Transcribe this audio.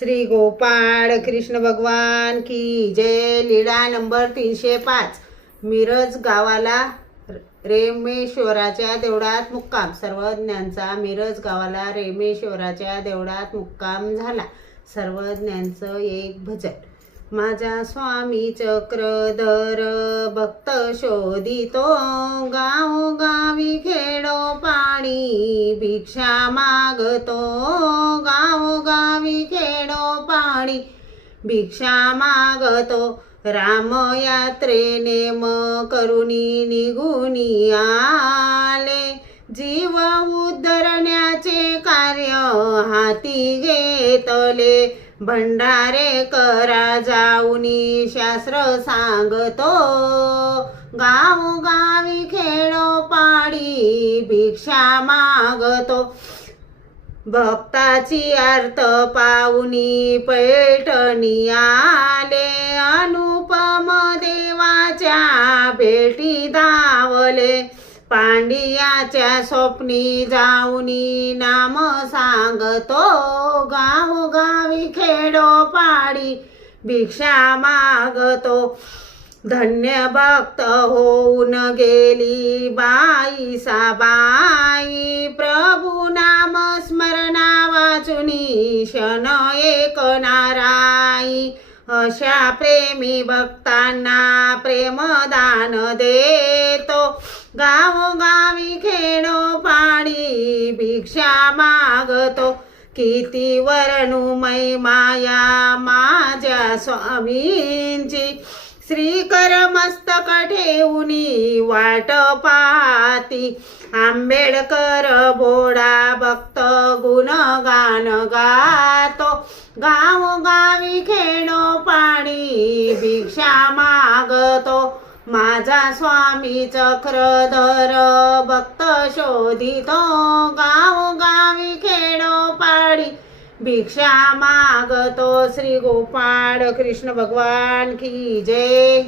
श्री गोपाळ कृष्ण भगवान की जय। लीळा नंबर 305। मिरज गावाला रेमेश्वराच्या देवळात मुक्काम। सर्वज्ञांचा मिरज गावाला रेमेश्वराच्या देवळात मुक्काम झाला। सर्वज्ञांचं एक भजन। माझा स्वामी चक्रधर भक्त शोधितो, गावोगावी खेडोपाडी भिक्षा मागतो। गावोगावी खेडोपाडी भिक्षा मागतो। रामयात्रेने करुणी निघूनी आले, जीव उद्धरण्याचे कार्य हाती घेतले। भंडारे करा जाऊनी शास्त्र सांगतो, गावोगावी खेडोपाडी भिक्षा मागतो। भक्ताची आर्त पाहुनी पैठणी आले, अनुपम देवाच्या भेटी धावले। पांडियाच्या स्वप्नी जाऊनी नाम सांगतो, गावोगावी खेडोपाडी भिक्षा मागतो। धन्य भक्त होऊन गेली बाई साबाई, प्रभू नाम स्मरणा वाचुनी क्षण एक नाराई। अशा प्रेमी भक्तांना प्रेमदान देतो, गावोगावी खेडोपाडी भिक्षा मागतो। किती वर्णू माया माझ्या स्वामींची, श्रीकर मस्तक ठेवूनी वाट पाहती। आंबेडकर भोळा भक्त गुणगान गातो, गावोगावी खेडोपाडी भिक्षा मागतो। माझा स्वामी चक्रधर भक्त शोधितो, गावोगावी खेडोपाडी भिक्षा मागतो। श्री गोपाळ कृष्ण भगवान की जय।